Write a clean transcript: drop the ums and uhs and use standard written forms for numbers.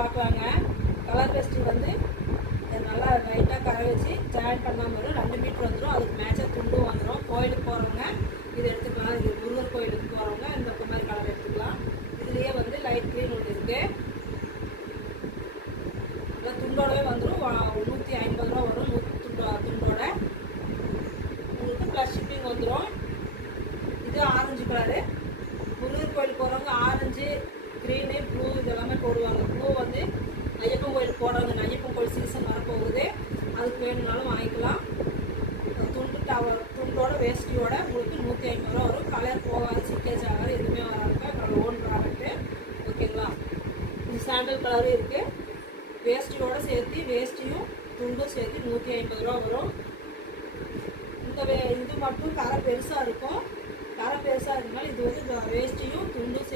பார்க்கலாங்க. கலர் வேஷ்டி வந்து நல்லா லைட்டாக கரை வச்சு ஜாயின் பண்ணாமல் வரும். 2 மீட்டர் வந்துடும். அதுக்கு மேட்சாக துண்டும் வந்துடும். கோயிலுக்கு போகிறவங்க இது எடுத்துக்கலாம். இது முருகர் கோயிலுக்கு போகிறவங்க இந்த மாதிரி கலர் எடுத்துக்கலாம். இதுலேயே வந்து லைட் க்ரீன் ஒன்று இருக்குது. இல்லை துண்டோடவே வந்துடும். 150 ரூபா வரும் துண்டோட. உங்களுக்கு ப்ளஸ் ஷிப்பிங் வந்துடும். இது ஆரஞ்சு கலரு. முருகர் கோயிலுக்கு போகிறவங்க ஆரஞ்சு, க்ரீனு, ப்ளூ இதெல்லாமே போடுவாங்க. ப்ளூ வந்து ஐயப்பன் கோயிலுக்கு போடுறாங்க. ஐயப்பன் கோயில் சீசன் வரப்போகுது. அதுக்கு வேணும்னாலும் வாங்கிக்கலாம். துண்டோட வேஷ்டியோட உங்களுக்கு 150 ரூபா வரும். கலர் போகாது, சிக்கேஜ் ஆகாது, எதுவுமே வராது. Own product. ஓகேங்களா? இது சாண்டல் கலரும் இருக்குது. வேஷ்டியோடு சேர்த்து வேஷ்டியும் துண்டும் சேர்த்து 150 ரூபா வரும். இது மட்டும் கரை பெருசாக இருக்கும். கரை பெருசாக இருந்தாலும் இது வந்து வேஷ்டியும் துண்டும்